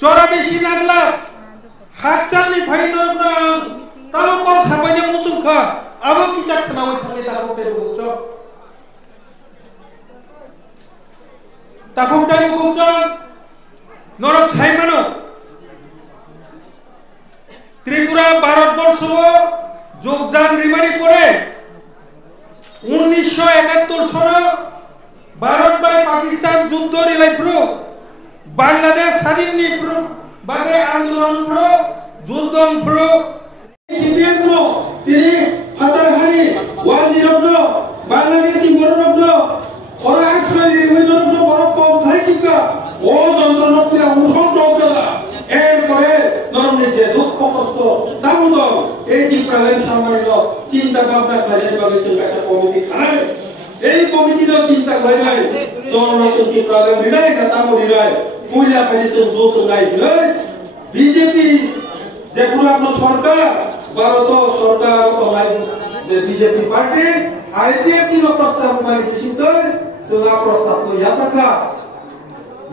Corabeshi nagla haksalni phaidorna talo ko sabaine musukha abo kichak nawi thale taro pe bukcho takumtai bukcho norok saimano Tripura Bharatvarsha যোগদান রিমারি পরে 1971 সনে Bharat by Pakistan যুদ্ধ রিলাইপ্রো বাংলাদেশ স্বাধীন Nipro বাগে আন্দোলন pro যুদ্ধ প্রো সিপিএম প্রো তিনি ফাতারহানি ওয়াজিরবনো বাংলাদেশি বড়রবনো ওরা আসলে রিভেজরবনো বড় কম খাইতিকা ও যন্ত্রণপ্রিয়া উঠন রওজলা এরপরে নরমে যে দুঃখ কষ্ট দামোদর এই যে প্রলয় সামান্য চিন্তা ভাবনা খাইলে বাগে একটা কমিটি খায় এই কমিটির চিন্তা খাইলে জনগণ কি প্রবলেম নিরাই কাতামো নিরাই পুইলা পাইছে যোগ নাই নয় বিজেপি যে পুরো আপনার সরকার ভারত সরকার তো নাই যে বিজেপি পার্টি আইপিএফ কি প্রস্তাব মানে সিদ্ধ সেটা প্রস্তাব তো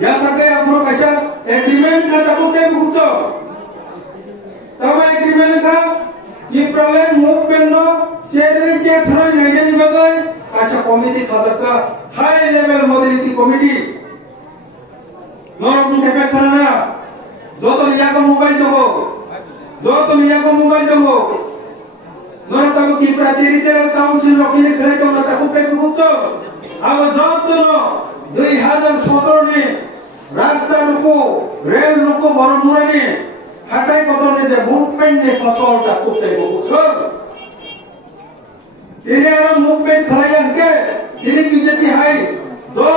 या सके आपरो कैसा एग्रीमेंट का ताकुते बुझो तब एग्रीमेंट का ये प्रॉब्लम मूवमेंट नो शेरे जे थरा नाइजे निबगे कैसा कमिटी खासका हाई लेवल मोबिलिटी कमिटी नोर मुके पे करना जो तो लिया को मोबाइल दो नोर ताको की प्रातिनिधिक काउंसिल रखिले खरे तो ताकुते बुझो अब जब तो 2017 में रास्ता रुको रेल रुको बरमुरा ने हटाई कतने जे मूवमेंट ने फसल ता कुटे बुझो तेरे आरो मूवमेंट खलायन के तेरे बीजेपी हाई दो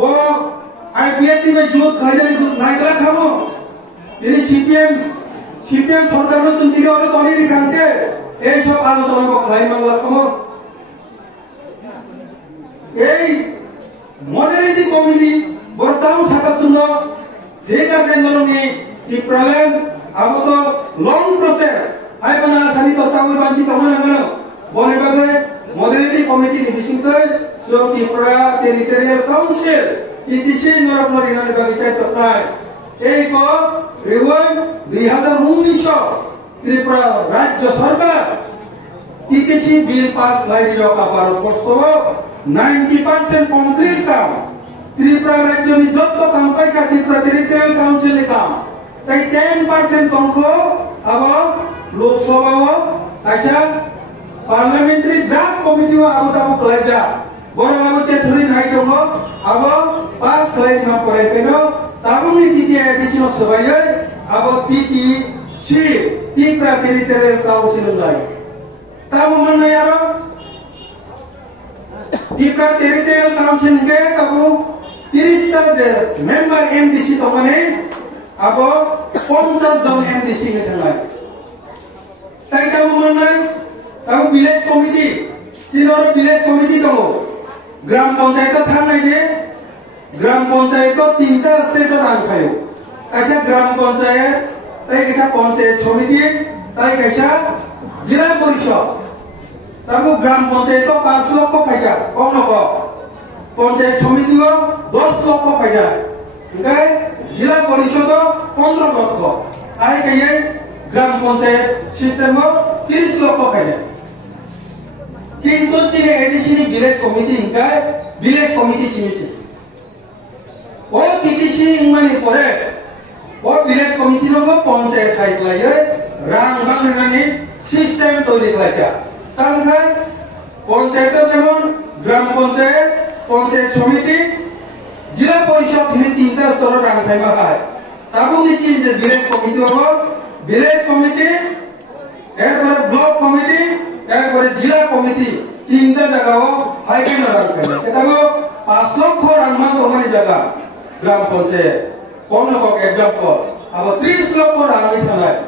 वो आईपीएफटी में जुट खलायन नाइला खामो तेरे सीपीएम सरकार नो चिंती और तोनी दिखाते এই সব আলোচনা को खलाय मांगला खामो এই মডেলিটি কমিটি বর্তাও সাকাতুন যেটা সেন্ডলনি কি প্রবলেম আবতো লং প্রসেস আইবনা সানি তো সাউই বাঞ্চি তমনা নাগানো বনেবাগে মডেলিটি কমিটি নিবিসিংতে so Tripura territorial council TTC নরকনরি নানি বাগে চাই তো প্রায় এই কো রিওয়াই 2019 ত্রিপুরা রাজ্য সরকার টিটিসি বিল পাস লাইনি রকা ভারতবর্ষ 90% কমপ্লিট কাম ত্রিপুরা রাজ্য নি যত কাম পাইকা ত্রিপুরা টেরিটোরিয়াল কাউন্সিল নি কাম তাই 10% অংশ আব লোকসভাও আচ্ছা পার্লামেন্টারি ড্রাফট কমিটিও আব তাবো কলাইজা বড় আব চেথুরি নাই দङ আব পাস খালাই না পরে কেন তাবুনি টিটি এডিশন সবাই আব TT C Tripura territorial council নাই তাবো মানে আরো ত্রিপুরা টেরিটোরিয়াল কাউন্সিল के ताबो 30 टा जे मेंबर एमडीसी तो माने अब 50 जन एमडीसी के थांलाय ताई ताबो माने Tabo village committee Sinor village committee दङ ग्राम पंचायत थांनाय जे ग्राम पंचायत 3टा स्टेज रानखायो अच्छा ग्राम पंचायत ताई कैसा पंचायत समिति ताई कैसा जिला परिषद ताबो ग्राम पंचायत 5 लक्ष पाइजा कम नको पंचायत समिति 10 लक्ष पाइजा ओके जिला परिषद 15 लक्ष आइ कहिए ग्राम पंचायत सिस्टम 30 लक्ष पाइजा किंतु सिने एडिशनी विलेज कमिटी इनका विलेज कमिटी सिमिसि ओ टीटीसी इंमानि परे ओ विलेज कमिटी रो पंचायत खाइलाय रां बांगनानि सिस्टम तৈরি खाइजा तांगा पंचायत जेमन ग्राम पंचायत पंचायत समिति जिला परिषद हिनि 3टा स्तर रांखाइमा खाय ताबो निचि जे विलेज कमिटी हबो विलेज कमिटी एरपर ब्लॉक कमिटी एरपर जिला कमिटी 3टा জায়গাও हाइकेन रांखाइमा केताबो 5 লক্ষ রাংমান তোমানি জায়গা ग्राम पंचायत कोन नको एग्जांपल अब 30 লক্ষ রাংই থানায়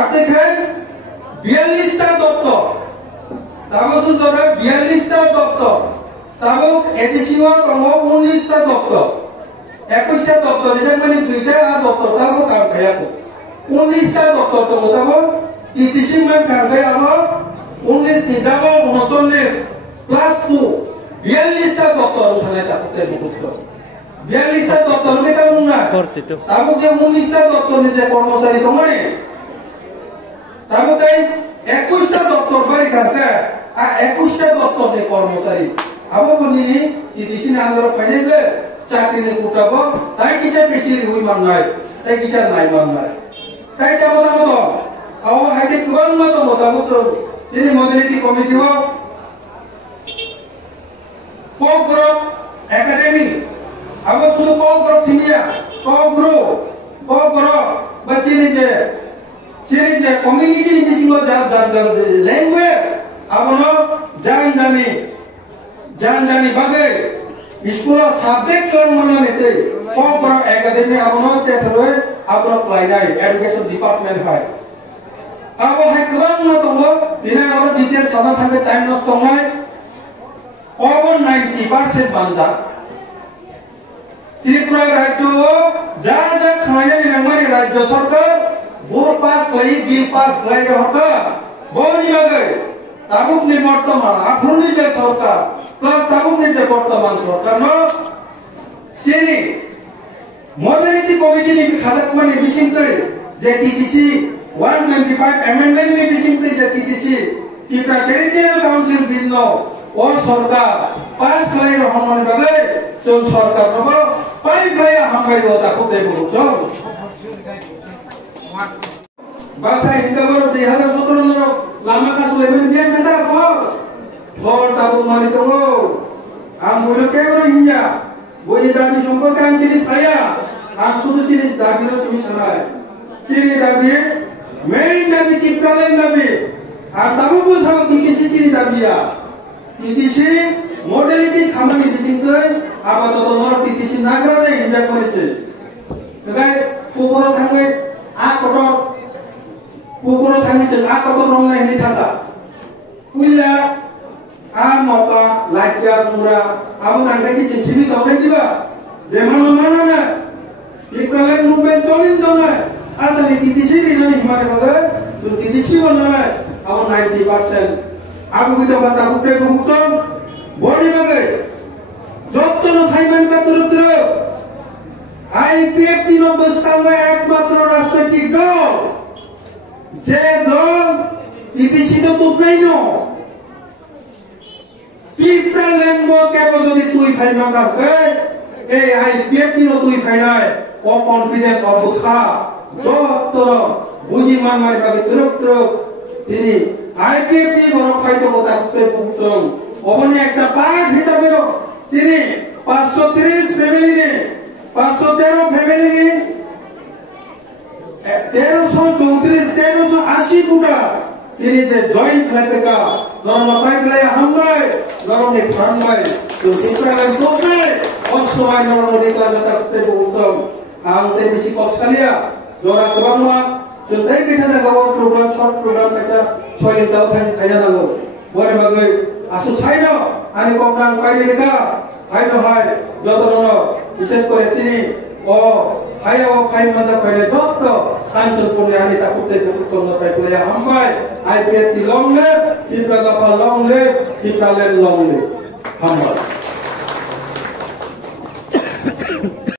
আপনি খাই 42 টা দপ্তর ताबो सुजरा 42 टा दप्तर ताबो एडिसिओ तंगो 19 टा दप्तर 21 टा दप्तर जे माने 2टा दप्तर ताबो काम खायाको 19 टा दप्तर तंगो ताबो टीटीसी मान काम खायाबो 19 তিনটাবো 39 প্লাস 2 42 টা দপ্তর উঠানে তাকতে বুঝছো 42 টা দপ্তর কে তাবো না Tamu je munista doktor ni je kormosari tomane. Tamu kai 21টা doktor bari karte, a 21টা doktor ni kormosari. Abo bunini TTC ni andro finance chakri ni kutabo, tai kisah beshi hui mangai, tai kisah nai mangai. Tai tamu to, awo haide kubang ma to tamu to, jadi modality committee ho, Pogro Academy, abo sudah Pogro Simia, Pogro, bacini je, community ni bising jar language, abo no janjani bagai, sekolah subject lang mana nete, Pogro Academy abo no cetroi, abo pelajar education department hai, abo hai kubang ma tunggu, dina abo detail sama sampai time loss tunggai. Over 90% bangsa. Tripura राज्य जहाँ खाने की हमारी राज्य सरकार board पास करी bill pass करी होगा बहुत ही लगे ताबुक ने वर्तमान आपुनी जे सरकार प्लस ताबुक ने जे वर्तमान सरकार नो सीनी मोदलिटी कमिटी ने भी खादक माने बिसिंते जे TTC 195 amendment ने बिसिंते जे TTC Tripura territorial council bill नो और सरकार पास कलाई रहमान बगे जों सरकार नबो पाइ भया हमबाय दता खुदे बुजो बासा हिंगा बरो 2017 नो लामा का सुलेमान ने मेदा भोर ताबु मारि दङो आं बुनो केबरो हिंजा बयि दाबि सम्पर्क आं दिनि साया आं सुदु दिनि दाबि रो सिनि सानाय सिनि दाबि मेइन दाबि तिप्रालेन दाबि आ ताबु बुसाबो दिकिसि सिनि दाबिया TTC modality खामानि बिसिंगै आबादत नर TTC नागारले हिंजा करिसे ओमफ्राय पुपरो थाङै पुपरो थाङै जों आकटर रंनाय नि थाका कुइला आ मका लाइजा मुरा आबो नांगाय कि जों टिभि गावनाय दिबा जेमानो मानाना इक्राले नुबे चलिन दंनाय आसानि TTC रिनानि हिमारे बगै जों TTC बननाय आबो 90% Aku kita bantah kuda hukum, boleh bagai. Jotno Simon betul. IPF tino bersama ekmatro rastotik dong. Jedong, TTC itu tuh no. Tipra lengo kepo jadi tuh ikai mangkap ke. IPF tino tuh ikai nai. O confidence of bukha. Jotno, buji mamari bagai teruk. Ini IPF বড় ফাইতো তাকতে পুছং ওখানে একটা part হিসাবে তিনি 530 family নে 513 family নে 1380 কোটা তিনি যে joint ফ্যামিলিকা নরনা pipeline হামলাই নরনে ফানলাই তো ইকরান কোনে অসহায় নরনে রেকলা তাকতে পুছং আংতে বেশি কক্সালিয়া জরা কবাংমা Jotai bisa ada kawan program short program kaca soalnya tahu kan kaya nago. Boleh bagai asu saino, ani komnang pairi deka, hai no hai, jotono, bisnis kore tini, hai kai manda kore jotto, ancur punya ani takut tekuk sono pai playa hambai, IPF long live, Tripura long live, Tripura long live, hambai.